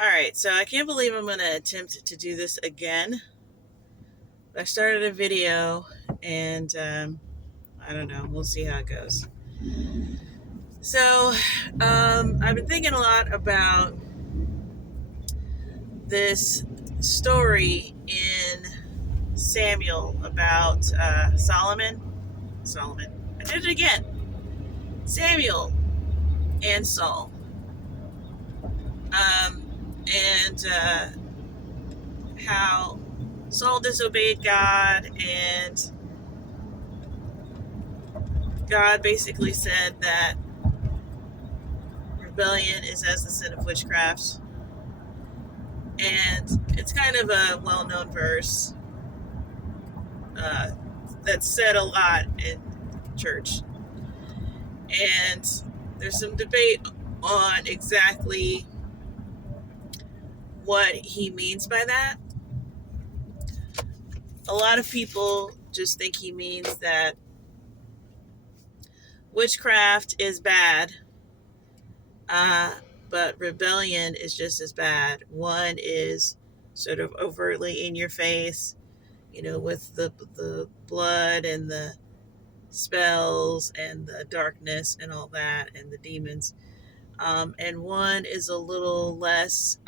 Alright, so I can't believe I'm going to attempt to do this again. I started a video and I don't know. We'll see how it goes. So I've been thinking a lot about this story in Samuel about Solomon. I did it again. Samuel and Saul. And how Saul disobeyed God, and God basically said that rebellion is as the sin of witchcraft. And it's kind of a well-known verse that's said a lot in church. And there's some debate on exactly what he means by that. A lot of people just think he means that witchcraft is bad, but rebellion is just as bad. One is sort of overtly in your face, with the blood and the spells and the darkness and all that and the demons. And one is a little less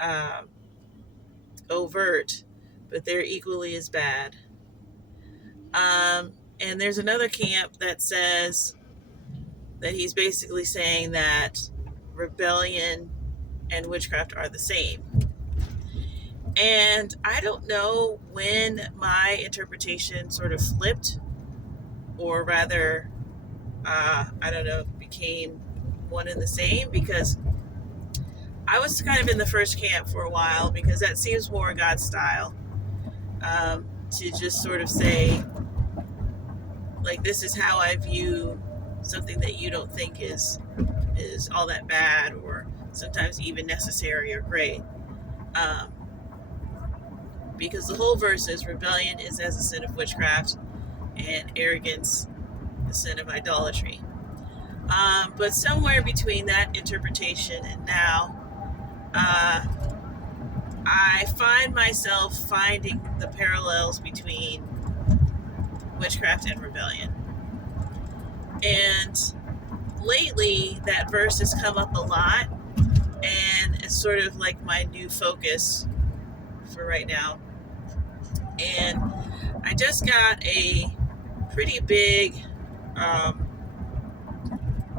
overt, but they're equally as bad. And there's another camp that says that he's basically saying that rebellion and witchcraft are the same. And I don't know when my interpretation sort of flipped, or rather, became one and the same, because I was kind of in the first camp for a while, because that seems more God's style, to just sort of say, like, this is how I view something that you don't think is all that bad, or sometimes even necessary or great. Because the whole verse is rebellion is as a sin of witchcraft, and arrogance the sin of idolatry. But somewhere between that interpretation and now, I find myself finding the parallels between witchcraft and rebellion. And lately, that verse has come up a lot, and it's sort of like my new focus for right now. And I just got a pretty big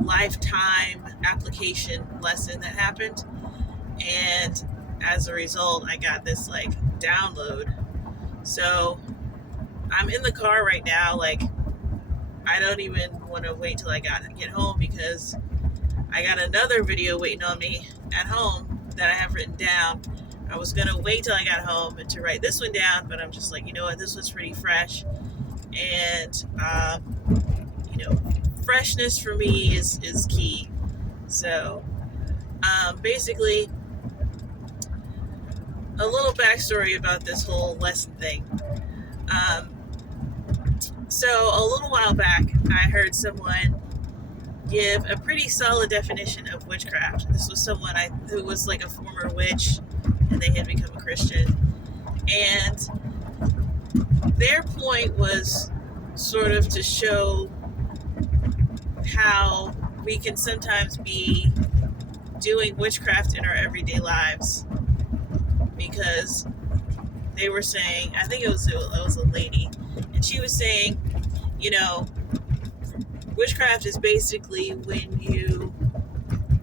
lifetime application lesson that happened, and as a result, I got this download. So I'm in the car right now. I don't even want to wait till I get home, because I got another video waiting on me at home that I have written down. I was going to wait till I got home and to write this one down, but I'm just like, you know what, this one's pretty fresh. And, freshness for me is key. So, basically, a little backstory about this whole lesson thing. So a little while back, I heard someone give a pretty solid definition of witchcraft. This was someone who was like a former witch, and they had become a Christian. And their point was sort of to show how we can sometimes be doing witchcraft in our everyday lives. Because they were saying, I think it was a lady, and she was saying, witchcraft is basically when you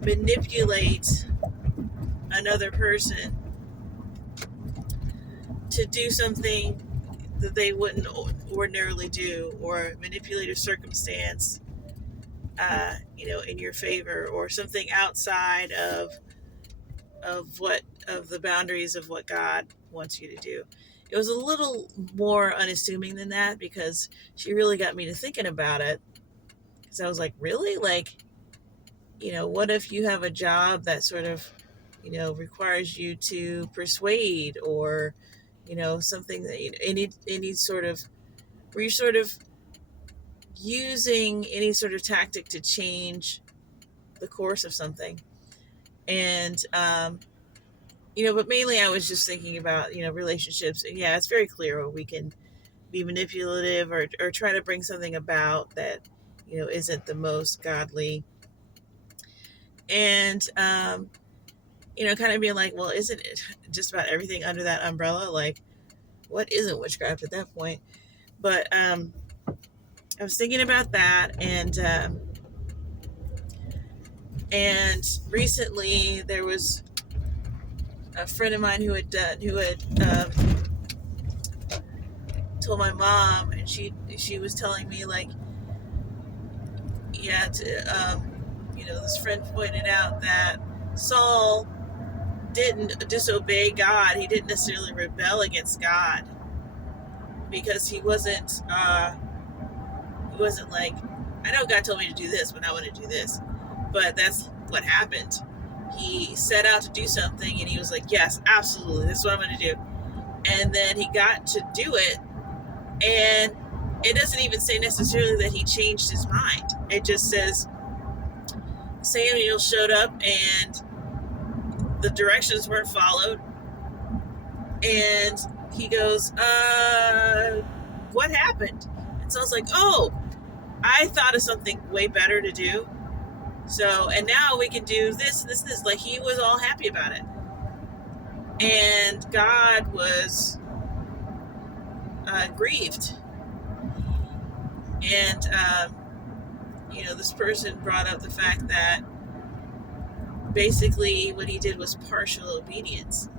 manipulate another person to do something that they wouldn't ordinarily do, or manipulate a circumstance, in your favor, or something outside of the boundaries of what God wants you to do. It was a little more unassuming than that, because she really got me to thinking about it. Because I was like, really? What if you have a job that sort of, requires you to persuade, or, something that any sort of, where you're sort of using any sort of tactic to change the course of something. And but mainly I was just thinking about, relationships. And yeah, it's very clear where we can be manipulative or try to bring something about that, isn't the most godly. And, kind of being like, well, isn't it just about everything under that umbrella? Like, what isn't witchcraft at that point? But I was thinking about that, and recently there was a friend of mine who had told my mom, and she was telling me like, yeah, this friend pointed out that Saul didn't disobey God. He didn't necessarily rebel against God because he wasn't like, I know God told me to do this, but I want to do this. But that's what happened. He set out to do something, and he was like, yes, absolutely, this is what I'm going to do. And then he got to do it, and it doesn't even say necessarily that he changed his mind. It just says Samuel showed up, and the directions weren't followed. And he goes, what happened? And so I was like, oh, I thought of something way better to do. So, and now we can do this, this, this. Like, he was all happy about it. And God was grieved. And, this person brought up the fact that basically what he did was partial obedience.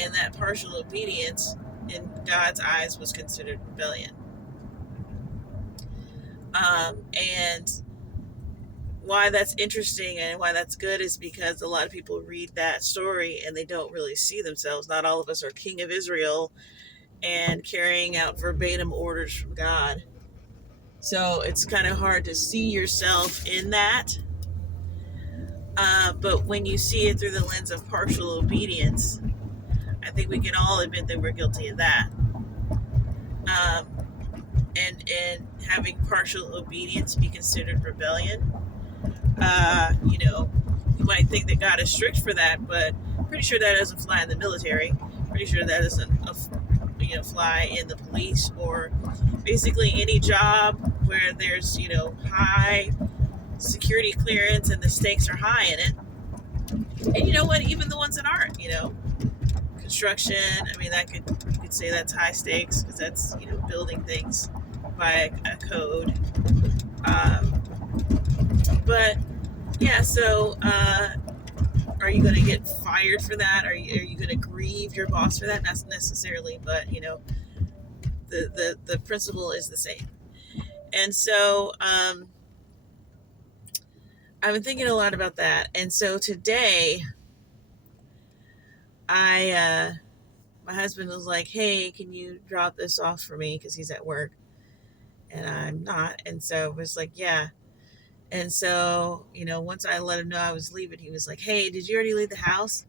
And that partial obedience in God's eyes was considered rebellion. And why that's interesting and why that's good is because a lot of people read that story and they don't really see themselves. Not all of us are king of Israel and carrying out verbatim orders from God. So it's kind of hard to see yourself in that. But when you see it through the lens of partial obedience, I think we can all admit that we're guilty of that. And having partial obedience be considered rebellion. You might think that God is strict for that, but pretty sure that doesn't fly in the military. Pretty sure that doesn't, fly in the police or basically any job where there's, high security clearance and the stakes are high in it. And you know what? Even the ones that aren't, construction. I mean, you could say that's high stakes because that's, building things by a code. But yeah, so are you going to get fired for that? Are you going to grieve your boss for that? Not necessarily, but the principle is the same. And so I've been thinking a lot about that. And so today, my husband was like, "Hey, can you drop this off for me?" Because he's at work, and I'm not. And so I was like, "Yeah." And so, once I let him know I was leaving, he was like, "Hey, did you already leave the house?"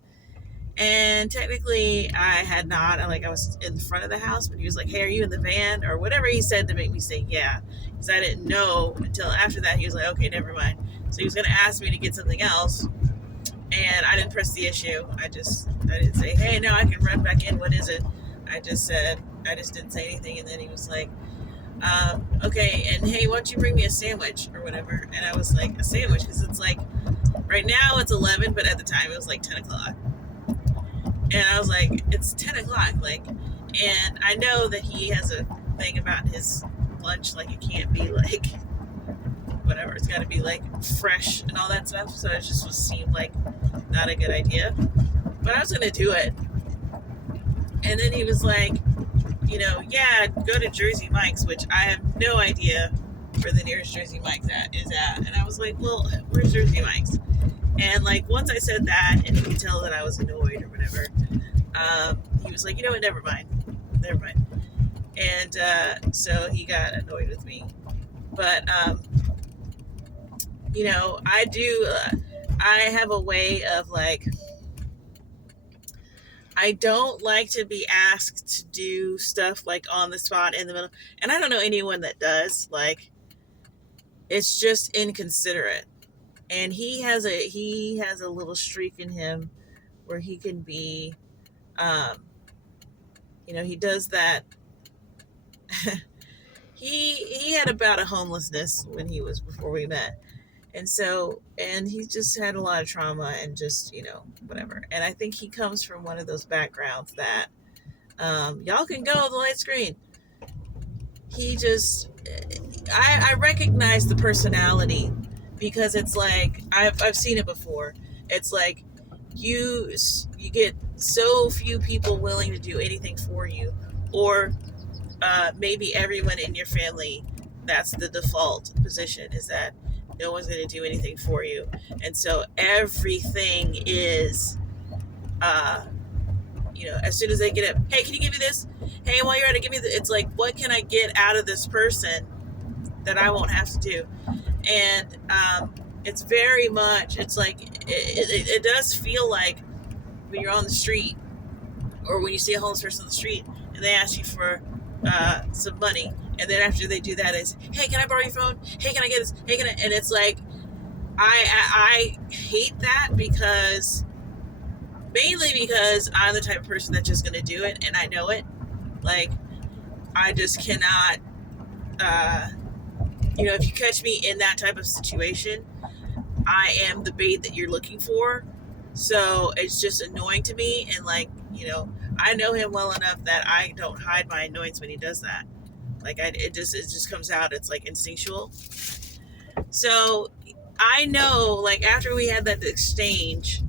And technically, I had not. I was in front of the house, but he was like, "Hey, are you in the van?" Or whatever he said to make me say, "Yeah." Because I didn't know until after that. He was like, "Okay, never mind." So he was going to ask me to get something else. And I didn't press the issue. I didn't say, "Hey, now I can run back in. What is it?" I just didn't say anything. And then he was like, "Okay, and hey, why don't you bring me a sandwich or whatever?" And I was like, "A sandwich?" Because it's like, right now it's 11, but at the time it was like 10 o'clock. And I was like, it's 10 o'clock. And I know that he has a thing about his lunch. Like, it can't be like, whatever. It's got to be like fresh and all that stuff. So it just seemed like not a good idea. But I was going to do it. And then he was like, yeah, go to Jersey Mike's, which I have no idea where the nearest Jersey Mike's is at. And I was like, well, where's Jersey Mike's? And once I said that, and he could tell that I was annoyed or whatever, he was like, you know what, never mind. And so he got annoyed with me. But, I have a way of I don't like to be asked to do stuff on the spot in the middle. And I don't know anyone that does. It's just inconsiderate. And he has a little streak in him where he can be, um, he does that. He had about a homelessness when he was before we met. And he just had a lot of trauma and just, whatever. And I think he comes from one of those backgrounds that, y'all can go, the light screen. He just, I recognize the personality because it's like, I've seen it before. It's like you get so few people willing to do anything for you, or maybe everyone in your family, that's the default position, is that no one's going to do anything for you. And so everything is, as soon as they get up, hey, can you give me this? Hey, while you're at it, give me this. It's like, what can I get out of this person that I won't have to do? And it's very much, it's like, it does feel like when you're on the street, or when you see a homeless person on the street and they ask you for some money, and then after they do that, is, hey, can I borrow your phone? Hey, can I get this? Hey, can I? And it's like, I hate that, because mainly because I'm the type of person that's just going to do it, and I know it. Like, I just cannot, if you catch me in that type of situation, I am the bait that you're looking for. So it's just annoying to me. And like, I know him well enough that I don't hide my annoyance when he does that. Like, it just comes out. It's like instinctual. So I know, like, after we had that exchange,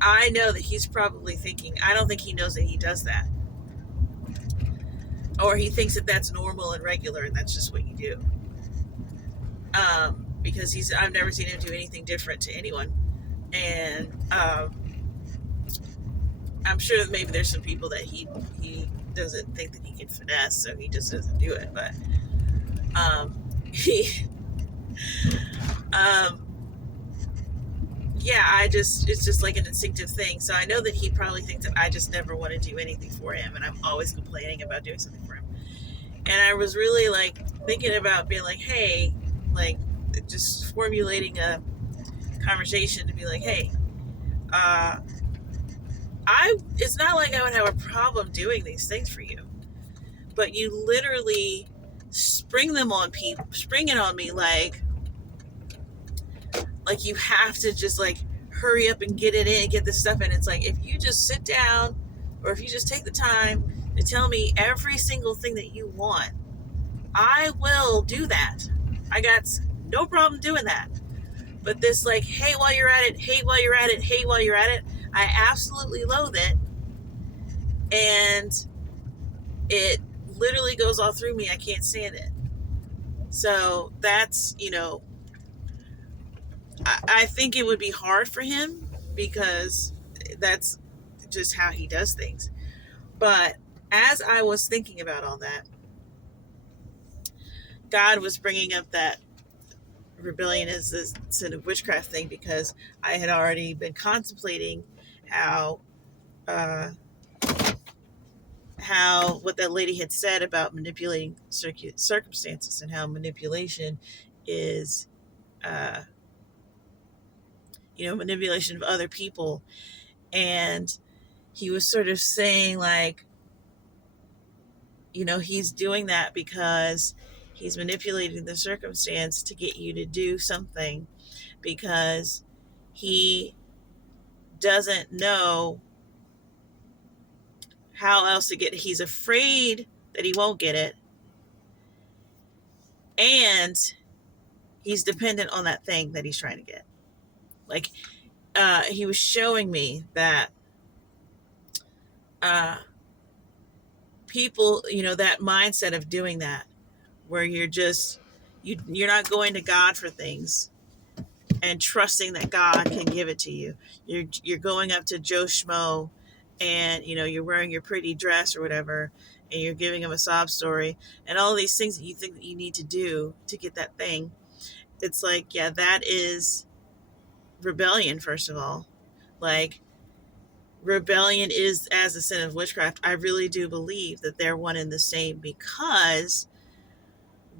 I know that he's probably thinking, I don't think he knows that he does that. Or he thinks that that's normal and regular, and that's just what you do. Because I've never seen him do anything different to anyone. And I'm sure that maybe there's some people that he doesn't think that he can finesse, so he just doesn't do it. But he, it's just like an instinctive thing. So I know that he probably thinks that I just never want to do anything for him, and I'm always complaining about doing something for him. And I was really like thinking about being like, hey, like, just formulating a conversation to be like, hey, it's not like I would have a problem doing these things for you, but you literally spring it on me like you have to just like hurry up and get it in, get this stuff in. It's like, if you just sit down, or if you just take the time to tell me every single thing that you want, I will do that. I got no problem doing that. But this, like, hey, while you're at it, hey, while you're at it, hey, while you're at it, I absolutely loathe it. And it literally goes all through me. I can't stand it. So that's, I think it would be hard for him, because that's just how he does things. But as I was thinking about all that, God was bringing up that rebellion is this sin of witchcraft thing, because I had already been contemplating how what that lady had said about manipulating circumstances, and how manipulation is manipulation of other people. And he was sort of saying, like, he's doing that because he's manipulating the circumstance to get you to do something, because he doesn't know how else to get it. He's afraid that he won't get it, and he's dependent on that thing that he's trying to get. Like, he was showing me that people, that mindset of doing that, where you're not going to God for things and trusting that God can give it to you. You're going up to Joe Schmo, and you're wearing your pretty dress or whatever, and you're giving him a sob story, and all these things that you think that you need to do to get that thing. It's like, yeah, that is rebellion, first of all. Like, rebellion is as a sin of witchcraft. I really do believe that they're one and the same, because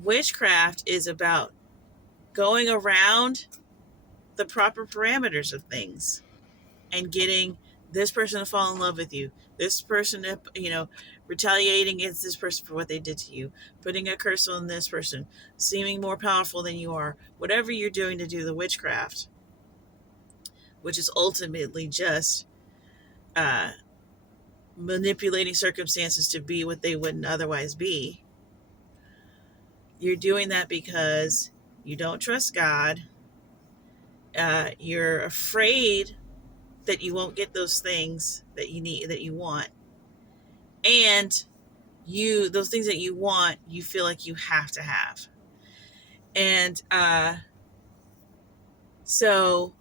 witchcraft is about going around the proper parameters of things and getting this person to fall in love with you, this person to, retaliating against this person for what they did to you, putting a curse on this person, seeming more powerful than you are, whatever you're doing to do the witchcraft, which is ultimately just uh, manipulating circumstances to be what they wouldn't otherwise be. You're doing that because you don't trust God. You're afraid that you won't get those things that you need, that you want. And those things that you want, you feel like you have to have. And so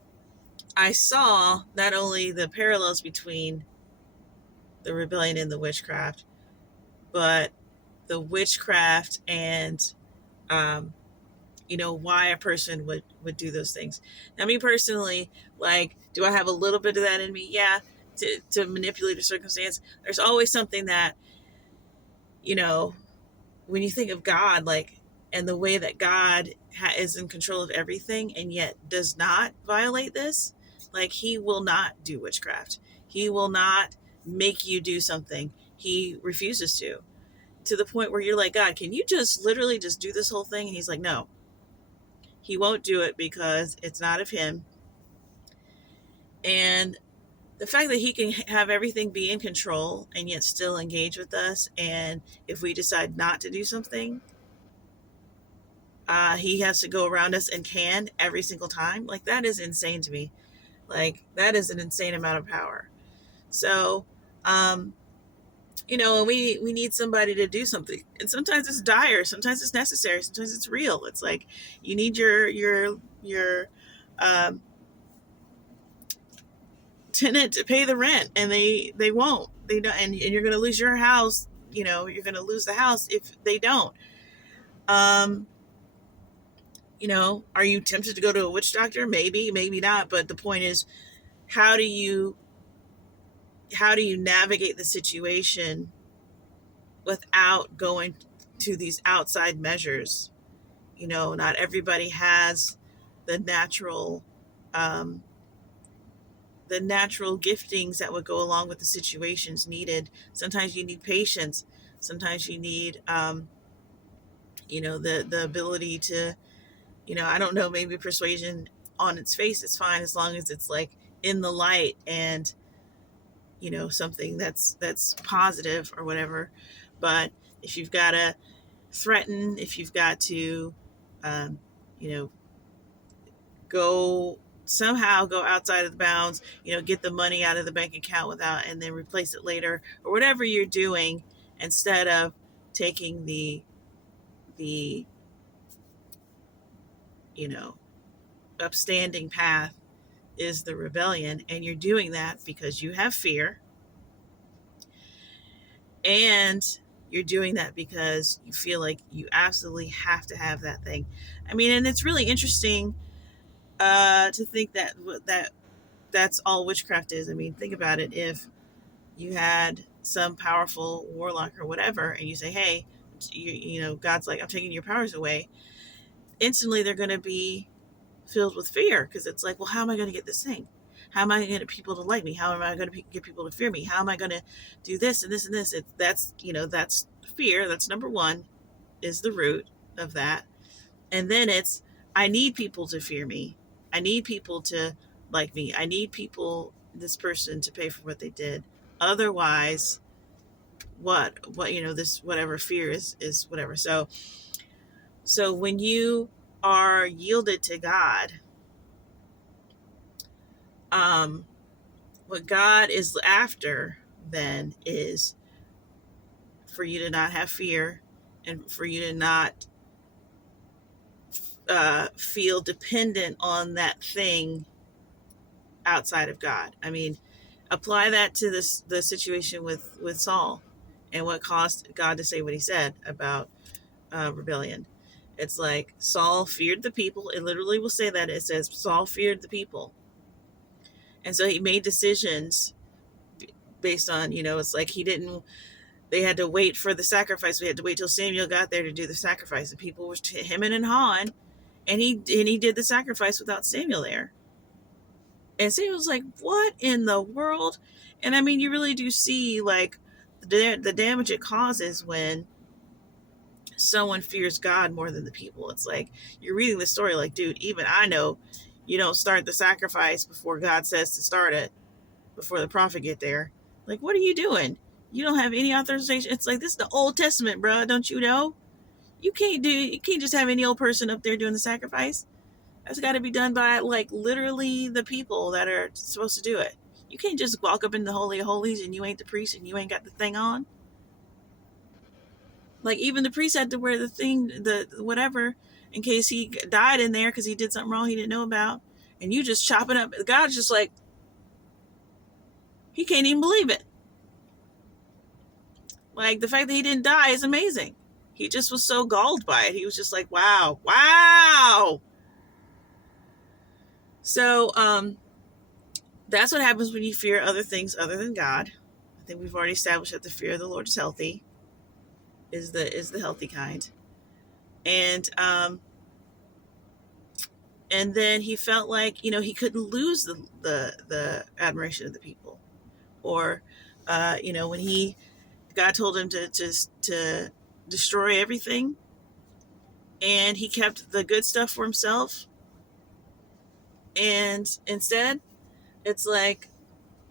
I saw not only the parallels between the rebellion and the witchcraft, but the witchcraft and why a person would do those things. Now, me personally, like, do I have a little bit of that in me? Yeah, to manipulate a circumstance. There's always something that, when you think of God, like, and the way that God is in control of everything and yet does not violate this, like, he will not do witchcraft. He will not make you do something. He refuses to the point where you're like, God, can you just literally just do this whole thing? And he's like, no, he won't do it because it's not of him. And the fact that he can have everything be in control and yet still engage with us, and if we decide not to do something, he has to go around us and can every single time. Like, that is insane to me. Like, that is an insane amount of power. So, we need somebody to do something. And sometimes it's dire, sometimes it's necessary, sometimes it's real. It's like you need your tenant to pay the rent, and they won't. They don't, and you're going to lose your house. You're going to lose the house if they don't. Are you tempted to go to a witch doctor? Maybe, maybe not. But the point is, how do you navigate the situation without going to these outside measures? Not everybody has the natural giftings that would go along with the situations needed. Sometimes you need patience. Sometimes you need, the ability to, I don't know, maybe persuasion on its face is fine as long as it's like in the light and, something that's positive or whatever. But if you've got to threaten, if you've got to, you know, somehow go outside of the bounds, get the money out of the bank account without, and then replace it later, or whatever you're doing, instead of taking the upstanding path, is the rebellion. And you're doing that because you have fear, and you're doing that because you feel like you absolutely have to have that thing. I mean, and it's really interesting to think that's all witchcraft is. I mean, think about it. If you had some powerful warlock or whatever, and you say, hey, God's like, I'm taking your powers away, instantly they're going to be filled with fear, because it's like, well, how am I going to get this thing? How am I going to get people to like me? How am I going to get people to fear me? How am I going to do this and this and this? That's fear. That's number one, is the root of that. And then it's, I need people to fear me. I need people to like me. I need this person to pay for what they did. Otherwise, this whatever fear is whatever. So when you are yielded to God, what God is after then is for you to not have fear, and for you to not feel dependent on that thing outside of God. I mean, apply that to the situation with Saul, and what caused God to say what he said about rebellion. It's like Saul feared the people. It literally will say that. It says Saul feared the people. And so he made decisions based on, it's like they had to wait for the sacrifice. We had to wait till Samuel got there to do the sacrifice. And people were hemming and hawing. And he did the sacrifice without Samuel there. And Samuel was like, what in the world? And I mean, you really do see like the damage it causes when someone fears God more than the people. It's like you're reading the story like, dude, even I know you don't start the sacrifice before God says to start it, before the prophet get there. Like, what are you doing? You don't have any authorization. It's like, this is the Old Testament, bro. Don't you know? You can't just have any old person up there doing the sacrifice. That's got to be done by like literally the people that are supposed to do it. You can't just walk up in the Holy of Holies and you ain't the priest and you ain't got the thing on. Like, even the priest had to wear the thing, the whatever, in case he died in there because he did something wrong he didn't know about. And you just chop it up. God's just like, he can't even believe it. Like, the fact that he didn't die is amazing. He just was so galled by it. He was just like, wow, wow. So, that's what happens when you fear other things other than God. I think we've already established that the fear of the Lord is healthy, is the healthy kind. And then he felt like, he couldn't lose the admiration of the people, or when God told him to destroy everything, and he kept the good stuff for himself, and instead, it's like,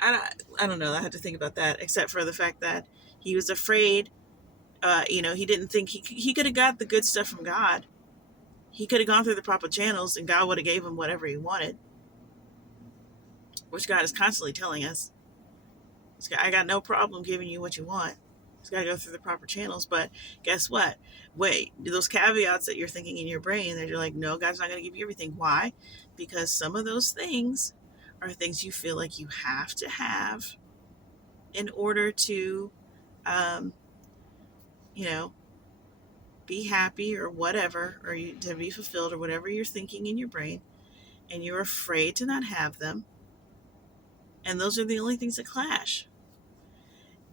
I don't know. I had to think about that, except for the fact that he was afraid. He didn't think he could have got the good stuff from God. He could have gone through the proper channels, and God would have gave him whatever he wanted, which God is constantly telling us. I got no problem giving you what you want. It's got to go through the proper channels. But guess what? Wait, those caveats that you're thinking in your brain, that you're like, no, God's not going to give you everything. Why? Because some of those things are things you feel like you have to have in order to, um, you know, be happy or whatever, or to be fulfilled or whatever you're thinking in your brain, and you're afraid to not have them. And those are the only things that clash.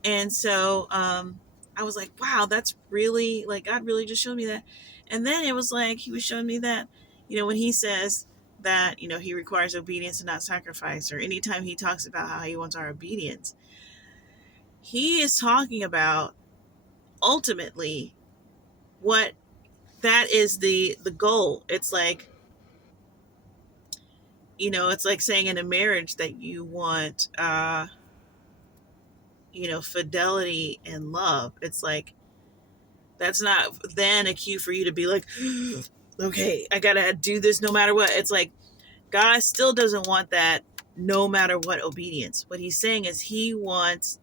And so I was like, wow, that's really, like, God really just showed me that. And then it was like, he was showing me that, when he says that, he requires obedience and not sacrifice, or anytime he talks about how he wants our obedience, he is talking about ultimately what that is the goal. It's like, it's like saying in a marriage that you want, fidelity and love. It's like, that's not then a cue for you to be like, okay, I gotta do this no matter what. It's like, God still doesn't want that no matter what obedience. What he's saying is he wants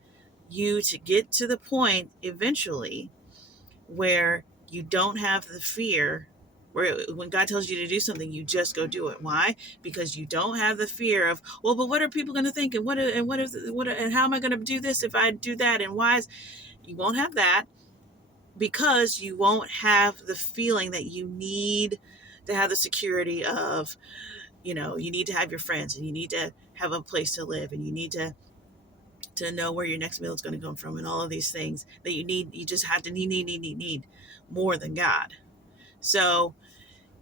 you to get to the point eventually where you don't have the fear, where when God tells you to do something, you just go do it. Why? Because you don't have the fear of, well, but what are people going to think? And and how am I going to do this if I do that? And why you won't have that, because you won't have the feeling that you need to have the security of, you need to have your friends, and you need to have a place to live, and you need to know where your next meal is going to come from, and all of these things that you just have to need more than God. So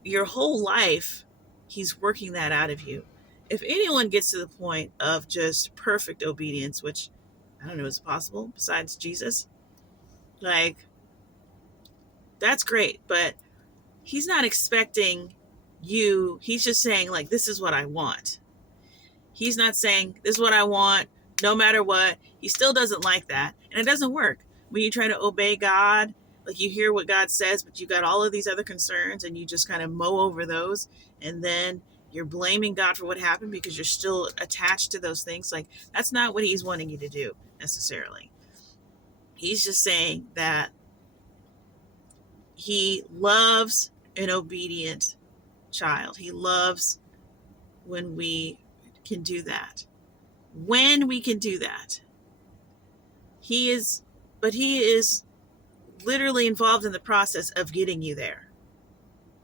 your whole life, he's working that out of you. If anyone gets to the point of just perfect obedience, which I don't know is possible besides Jesus, like, that's great, but he's not expecting you. He's just saying, like, this is what I want. He's not saying, this is what I want, no matter what. He still doesn't like that. And it doesn't work. When you try to obey God, like, you hear what God says, but you got all of these other concerns, and you just kind of mow over those. And then you're blaming God for what happened because you're still attached to those things. Like, that's not what he's wanting you to do necessarily. He's just saying that he loves an obedient child. He loves when we can do that. When we can do that. He is literally involved in the process of getting you there.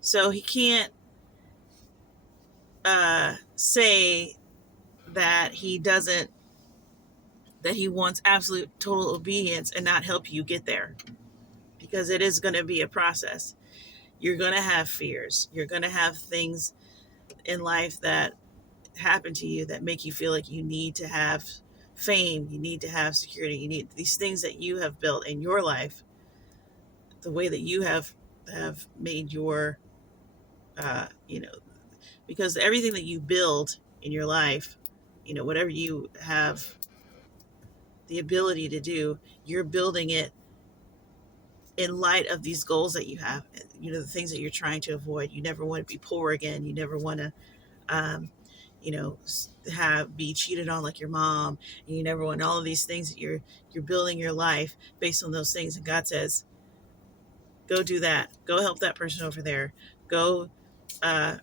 So he can't say that he wants absolute total obedience and not help you get there, because it is going to be a process. You're going to have fears. You're going to have things in life that happen to you that make you feel like you need to have fame, you need to have security, you need these things that you have built in your life, the way that you have made your you know, because everything that you build in your life, you know, whatever you have the ability to do, you're building it in light of these goals that you have, you know, the things that you're trying to avoid. You never want to be poor again. You never want to um, you know, have be cheated on like your mom, and you never want all of these things that you're building your life based on those things. And God says, go do that. Go help that person over there. Go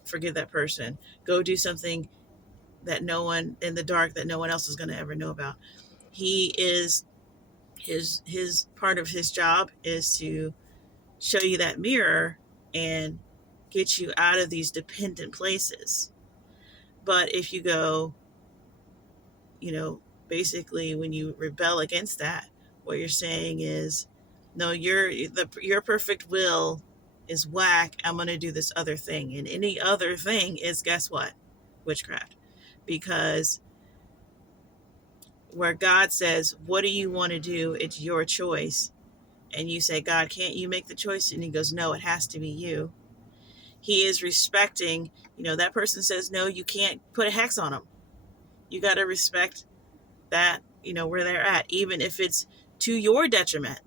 forgive that person. Go do something that no one in the dark that no one else is going to ever know about. He is his part of his job is to show you that mirror and get you out of these dependent places. But if you go, you know, basically when you rebel against that, what you're saying is, no, your perfect will is whack. I'm going to do this other thing. And any other thing is, guess what? Witchcraft. Because where God says, what do you want to do? It's your choice. And you say, God, can't you make the choice? And he goes, no, it has to be you. He is respecting, you know, that person says, no, you can't put a hex on them. You got to respect that, you know, where they're at, even if it's to your detriment.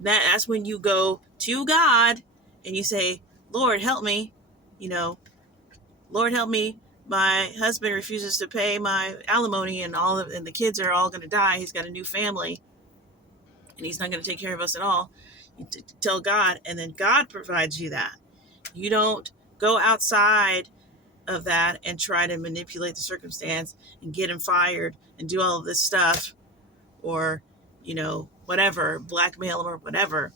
That's when you go to God and you say, Lord, help me, you know, Lord, help me. My husband refuses to pay my alimony and and the kids are all going to die. He's got a new family and he's not going to take care of us at all. You tell God, and then God provides you that. You don't go outside of that and try to manipulate the circumstance and get him fired and do all of this stuff, or, you know, whatever, blackmail him or whatever.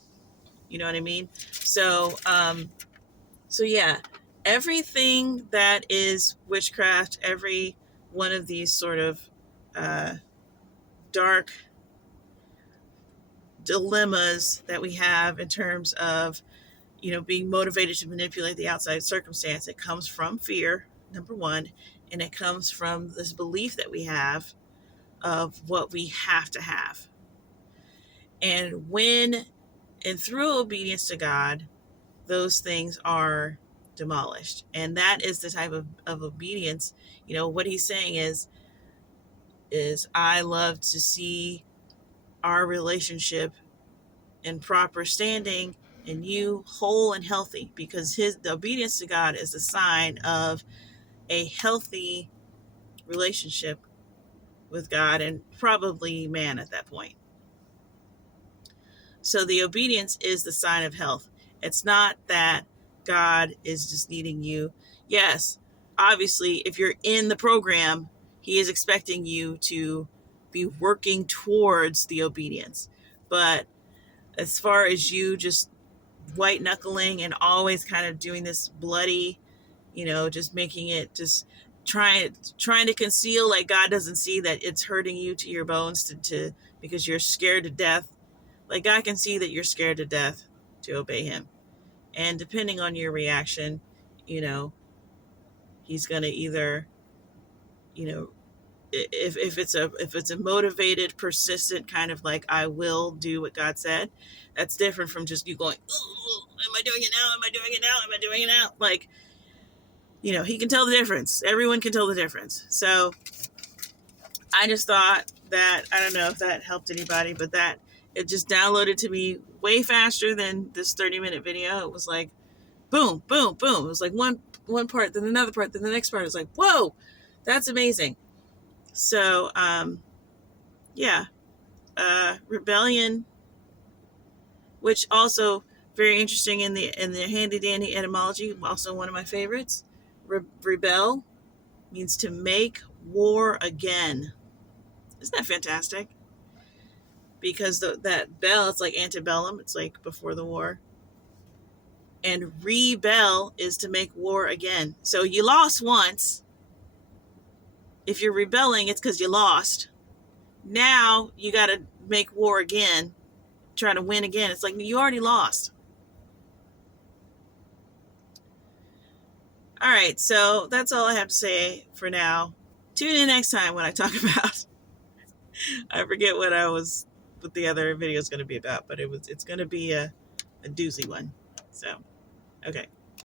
You know what I mean? So, so yeah, everything that is witchcraft, every one of these sort of dark dilemmas that we have in terms of, you know, being motivated to manipulate the outside circumstance, it comes from fear, number one, and it comes from this belief that we have of what we have to have. And when and through obedience to God, those things are demolished. And that is the type of obedience, you know, what he's saying is I love to see our relationship in proper standing and you whole and healthy, because the obedience to God is a sign of a healthy relationship with God and probably man at that point. So the obedience is the sign of health. It's not that God is just needing you. Yes, obviously, if you're in the program, he is expecting you to be working towards the obedience. But as far as you just white knuckling and always kind of doing this bloody, you know, just making it just trying to conceal, like God doesn't see that it's hurting you to your bones to because you're scared to death. Like God can see that you're scared to death to obey him. And depending on your reaction, you know, he's going to either, you know, if it's a motivated, persistent kind of like, I will do what God said, that's different from just you going, am I doing it now? Am I doing it now? Am I doing it now? Like, you know, he can tell the difference. Everyone can tell the difference. So I just thought that, I don't know if that helped anybody, but that it just downloaded to me way faster than this 30-minute video. It was like, boom, boom, boom. It was like one part, then another part, then the next part. It was like, whoa, that's amazing. So, yeah, rebellion, which also very interesting in the handy dandy etymology, also one of my favorites. Rebel means to make war again. Isn't that fantastic? Because that bell, it's like antebellum, it's like before the war. And rebel is to make war again. So you lost once. If you're rebelling, it's because you lost. Now you got to make war again, try to win again. It's like you already lost. All right, so that's all I have to say for now. tune in next time when I talk about, I forget what the other video is going to be about, but it's going to be a doozy one. So, okay.